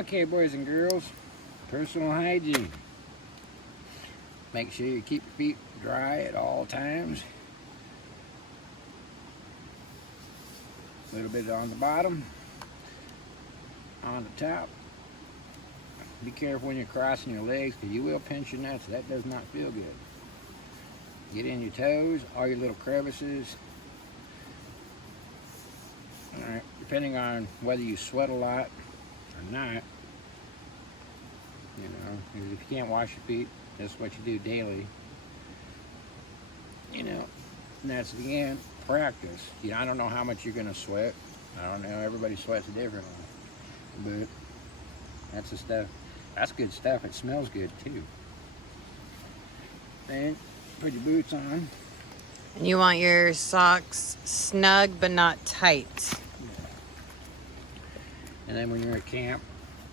Okay, boys and girls, personal hygiene. Make sure you keep your feet dry at all times. A little bit on the bottom, on the top. Be careful when you're crossing your legs because you will pinch your nuts. That does not feel good. Get in your toes, all your little crevices. Alright, depending on whether you sweat a lot or not, you know, if you can't wash your feet, that's what you do daily. You know, and that's the end. Practice. You know, I don't know how much you're going to sweat. I don't know. Everybody sweats differently. But that's the stuff. That's good stuff. It smells good too. Then put your boots on. And you want your socks snug but not tight. And then when you're at camp,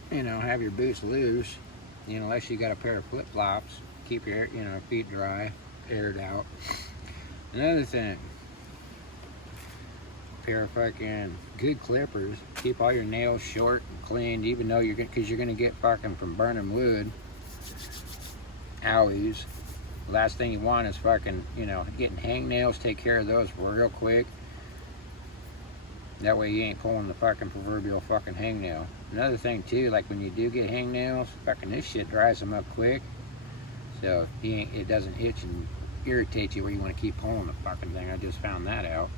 you know, have your boots loose. You know, unless you got a pair of flip-flops. Keep your, you know, feet dry, aired out. Another thing. Pair of fucking good clippers. Keep all your nails short and cleaned, even though because you're gonna get fucking from burning wood. Owies. Last thing you want is fucking, you know, getting hangnails. Take care of those real quick. That way you ain't pulling the fucking proverbial fucking hangnail. Another thing too, like when you do get hangnails, fucking this shit dries them up quick. So it doesn't itch and irritate you where you want to keep pulling the fucking thing. I just found that out.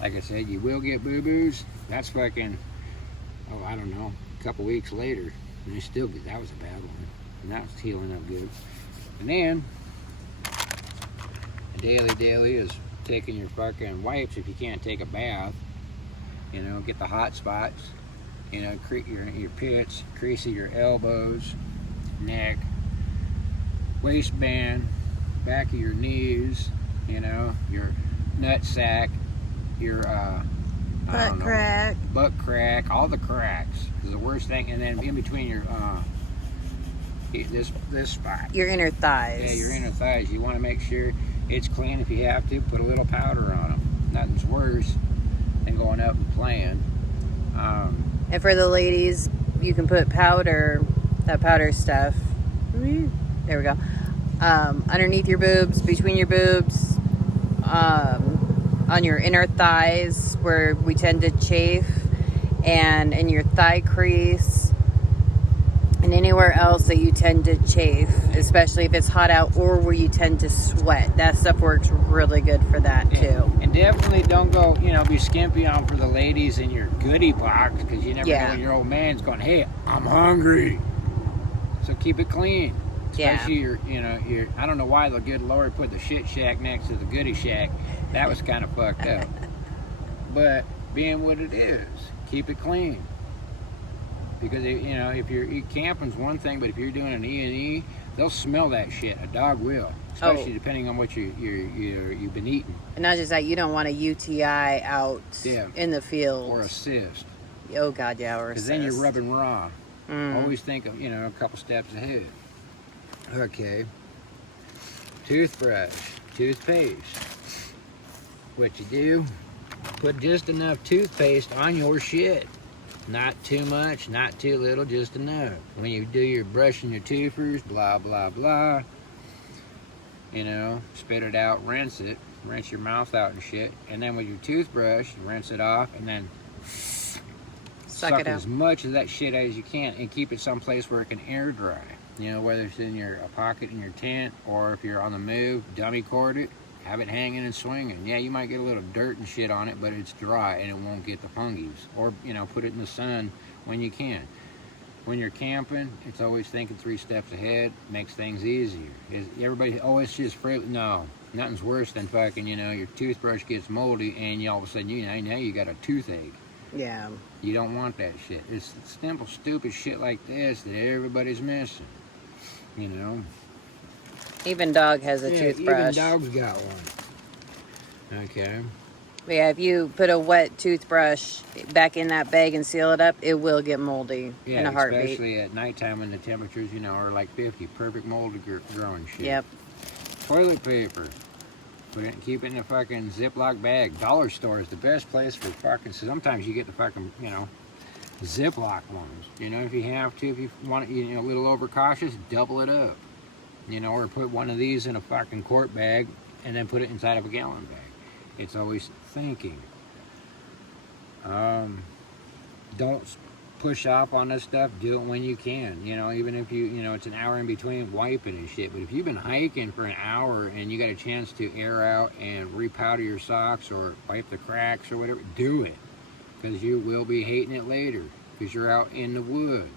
Like I said, you will get boo-boos. That's fucking, oh, I don't know, a couple weeks later. And you still get, that was a bad one. And that was healing up good. And then, a daily is taking your fucking wipes if you can't take a bath. You know, get the hot spots. You know, your pits, crease of your elbows, neck, waistband, back of your knees, you know, your nut sack, your Butt crack, all the cracks is the worst thing. And then in between your this spot, your inner thighs. Yeah, your inner thighs. You want to make sure it's clean. If you have to, put a little powder on them. Nothing's worse than going up and playing. And for the ladies, you can put powder, that powder stuff. There we go. Underneath your boobs, between your boobs, on your inner thighs where we tend to chafe, and in your thigh crease, and anywhere else that you tend to chafe, especially if it's hot out or where you tend to sweat. That stuff works really good for that too. And definitely don't go, you know, be skimpy on for the ladies in your goodie box, because you never know when your old man's going, hey, I'm hungry. So keep it clean. Especially I don't know why the good Lord put the shit shack next to the goodie shack. That was kind of fucked up. But being what it is, keep it clean. Because, you know, if you're camping's one thing, but if you're doing an E&E, they'll smell that shit. A dog will. Especially depending on what you've been eating. And not just that, you don't want a UTI out in the field. Or a cyst. Oh, God, yeah, or a cyst. Because then you're rubbing raw. Always think of, you know, a couple steps ahead. Okay. Toothbrush. Toothpaste. What you do, put just enough toothpaste on your shit. Not too much, not too little, just enough. When you do your brushing your teethers, blah, blah, blah, you know, spit it out, rinse it, rinse your mouth out and shit. And then with your toothbrush, rinse it off, and then suck it out. As much of that shit as you can, and keep it someplace where it can air dry. You know, whether it's in your pocket in your tent, or if you're on the move, dummy cord it, have it hanging and swinging. Yeah, you might get a little dirt and shit on it, but it's dry and it won't get the fungus. Or, you know, put it in the sun when you can. When you're camping, it's always thinking 3 steps ahead. Makes things easier. Everybody, oh, it's just free. No, nothing's worse than fucking, you know, your toothbrush gets moldy and all of a sudden, you know, now you got a toothache. Yeah. You don't want that shit. It's simple, stupid shit like this that everybody's missing. You know? Even dog has a toothbrush. Even dog's got one. Okay. But yeah, if you put a wet toothbrush back in that bag and seal it up, it will get moldy in a heartbeat. Especially at nighttime when the temperatures, you know, are like 50. Perfect mold growing shit. Yep. Toilet paper. Put it, keep it in a fucking Ziploc bag. Dollar store is the best place for fucking. Sometimes you get the fucking, you know, Ziploc ones. You know, if you have to, if you want, you know, a little overcautious, double it up. You know, or put one of these in a fucking quart bag and then put it inside of a gallon bag. It's always thinking. Don't push off on this stuff. Do it when you can. You know, even if you know, it's an hour in between, wipe it and shit. But if you've been hiking for an hour and you got a chance to air out and repowder your socks or wipe the cracks or whatever, do it. Because you will be hating it later. Because you're out in the woods.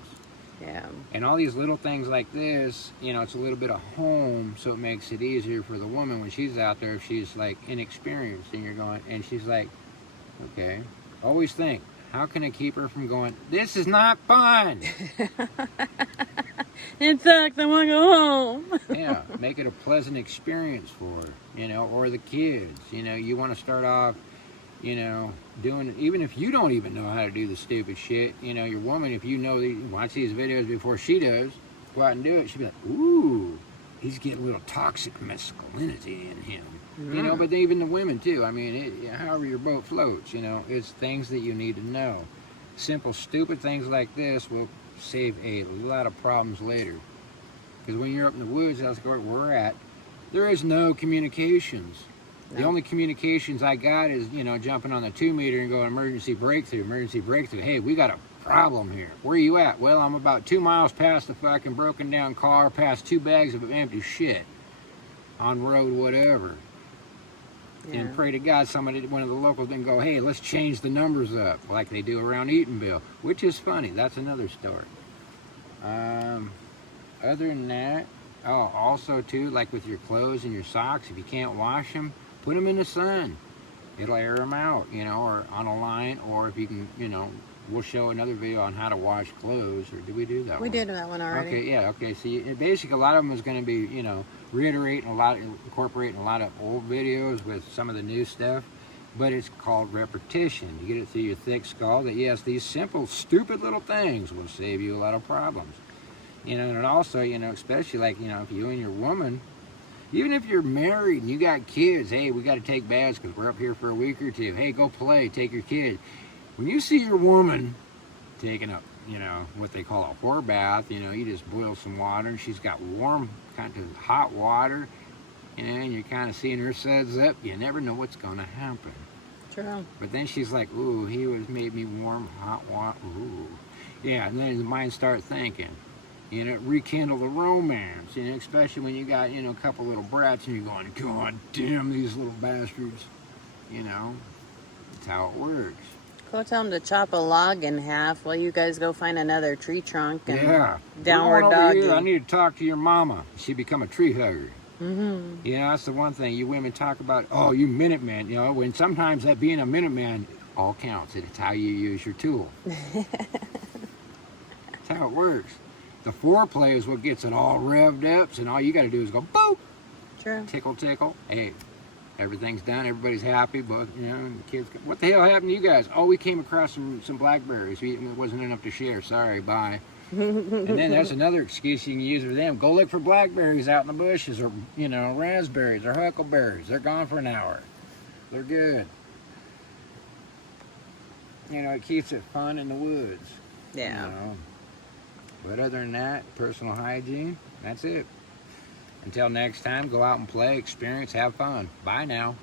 Yeah. And all these little things like this, you know, it's a little bit of home, so it makes it easier for the woman when she's out there if she's like inexperienced and you're going, and she's like, okay, always think, how can I keep her from going, this is not fun? It sucks, I want to go home. Yeah, make it a pleasant experience for her, you know, or the kids. You know, you want to start off, you know, doing, even if you don't even know how to do the stupid shit, you know, your woman, if you know, watch these videos before she does, go out and do it, she'll be like, ooh, he's getting a little toxic masculinity in him. You know, but even the women too. I mean, however your boat floats, you know, it's things that you need to know. Simple, stupid things like this will save a lot of problems later. Because when you're up in the woods, that's where we're at, there is no communications. The only communications I got is, you know, jumping on the 2 meter and going emergency breakthrough. Hey, we got a problem here. Where are you at? Well, I'm about 2 miles past the fucking broken down car, past 2 bags of empty shit on road whatever. Yeah. And pray to God somebody, one of the locals didn't go, hey, let's change the numbers up like they do around Eatonville, which is funny. That's another story. Other than that, oh, also too, like with your clothes and your socks, if you can't wash them, put them in the sun. It'll air them out, you know, or on a line, or if you can, you know, we'll show another video on how to wash clothes, or did we do that one? We did that one already. Okay, yeah, okay. So basically a lot of them is going to be, you know, incorporating a lot of old videos with some of the new stuff, but it's called repetition. You get it through your thick skull that, yes, these simple, stupid little things will save you a lot of problems. You know, and it also, you know, especially like, you know, if you and your woman, even if you're married and you got kids, hey, we got to take baths because we're up here for a week or two. Hey, go play, take your kid. When you see your woman taking a, you know, what they call a whore bath, you know, you just boil some water and she's got warm, kind of hot water, you know, and you're kind of seeing her suds up, you never know what's going to happen. True. But then she's like, ooh, he was made me warm, hot water, ooh. Yeah, and then the mind start thinking. You know, rekindle the romance, you know, especially when you got, you know, a couple little brats and you're going, God damn these little bastards, you know, that's how it works. Go tell them to chop a log in half while you guys go find another tree trunk and downward doggy. I need to talk to your mama. She become a tree hugger. Mm-hmm. You know, that's the one thing you women talk about, oh, you Minuteman, you know, when sometimes that being a Minuteman all counts. It's how you use your tool. That's how it works. The foreplay is what gets it all revved up, so all you got to do is go, boop! True. Tickle, tickle. Hey, everything's done. Everybody's happy, but, you know, the kids, what the hell happened to you guys? Oh, we came across some blackberries. It wasn't enough to share. Sorry, bye. And then there's another excuse you can use for them. Go look for blackberries out in the bushes, or, you know, raspberries or huckleberries. They're gone for an hour. They're good. You know, it keeps it fun in the woods. Yeah. You know? But other than that, personal hygiene, that's it. Until next time, go out and play, experience, have fun. Bye now.